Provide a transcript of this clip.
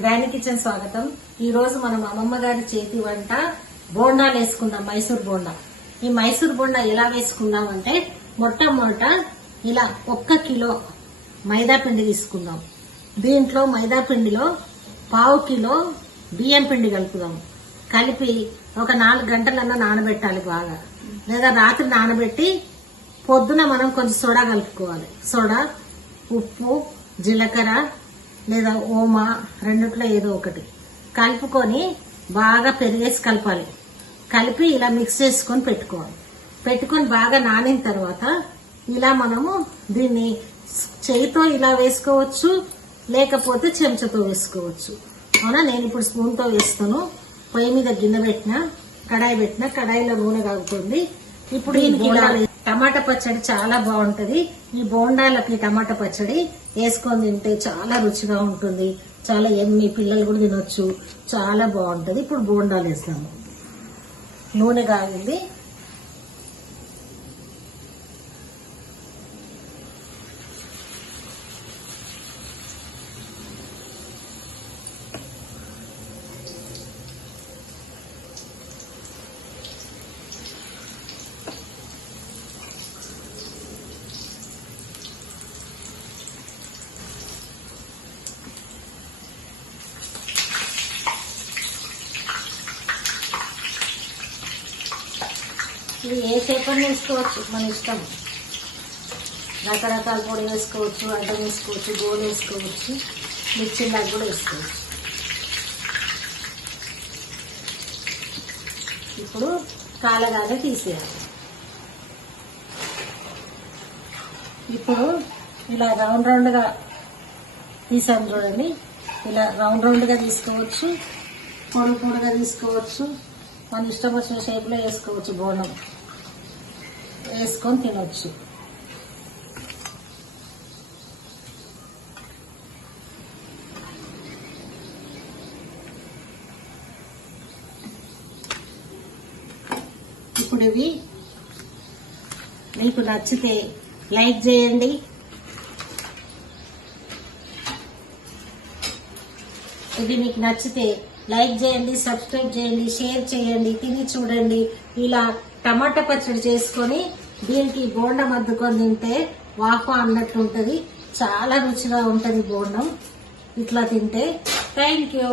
Grand kitchen స్వాగతం. ఈ రోజు మనం అమ్మమ్మ గారి చేతి వంట బోండాలు వేసుకుందాం. మైసూర్ బోండా. ఈ మైసూర్ బోండా ఎలా వేసుకుందాం అంటే మొట్టమొదట ఇలా 1 కిలో మైదా పిండి తీసుకుందాం. దీంట్లో మైదా పిండిలో 1/2 కిలో బియ్యం పిండి కలుపుదాం. కలిపి ఒక 4 గంటలన్నా నానబెట్టాలి బాగా, లేదా రాత్రి నానబెట్టి పొద్దున మనం కొంచెం సోడా కలుపుకోవాలి. సోడా, ఉప్పు, జీలకర్ర లేదా ఓమా రెండిట్లో ఏదో ఒకటి కలుపుకొని బాగా పెరిగేసి కలపాలి. కలిపి ఇలా మిక్స్ చేసుకొని పెట్టుకోవాలి. పెట్టుకొని బాగా నానిన తర్వాత ఇలా మనము దీన్ని చేయితో ఇలా వేసుకోవచ్చు, లేకపోతే చెంచాతో వేసుకోవచ్చు. అవునా, నేను ఇప్పుడు స్పూన్తో వేస్తాను. పొయ్యి మీద గిన్నె పెట్టిన, కడాయి పెట్టిన, కడాయిలో నూనె కాగుతుంది. ఇప్పుడు దీనికి టమాటా పచ్చడి చాలా బాగుంటది. ఈ బోండాలకి టమాటా పచ్చడి వేసుకొని తింటే చాలా రుచిగా ఉంటుంది. చాలా ఎమ్మి, పిల్లలు కూడా తినొచ్చు, చాలా బాగుంటది. ఇప్పుడు బోండాలు వేస్తాము. నూనె కాగింది. ఇది ఏ షేపర్ని వేసుకోవచ్చు, మన ఇష్టం. రకరకాల పొడి వేసుకోవచ్చు, అడ్డం వేసుకోవచ్చు, గోలు వేసుకోవచ్చు, మిర్చిలాగా కూడా వేసుకోవచ్చు. ఇప్పుడు కాలగానే తీసేయాలి. ఇప్పుడు ఇలా రౌండ్ రౌండ్గా తీసాము చూడండి. ఇలా రౌండ్ రౌండ్గా తీసుకోవచ్చు, పొడి పొడిగా తీసుకోవచ్చు, మన ఇష్టం వచ్చిన షేప్లో వేసుకోవచ్చు. బోనం వేసుకొని తినొచ్చు. ఇప్పుడు ఇవి మీకు నచ్చితే లైక్ చేయండి, సబ్స్క్రైబ్ చేయండి, షేర్ చేయండి, తిని చూడండి. ఇలా టమాటా పచ్చడి చేసుకొని దీనికి బోండం అద్దుకొని తింటే వాఫా అన్నట్టు ఉంటది. చాలా రుచిగా ఉంటది బోండం ఇట్లా తింటే. Thank you.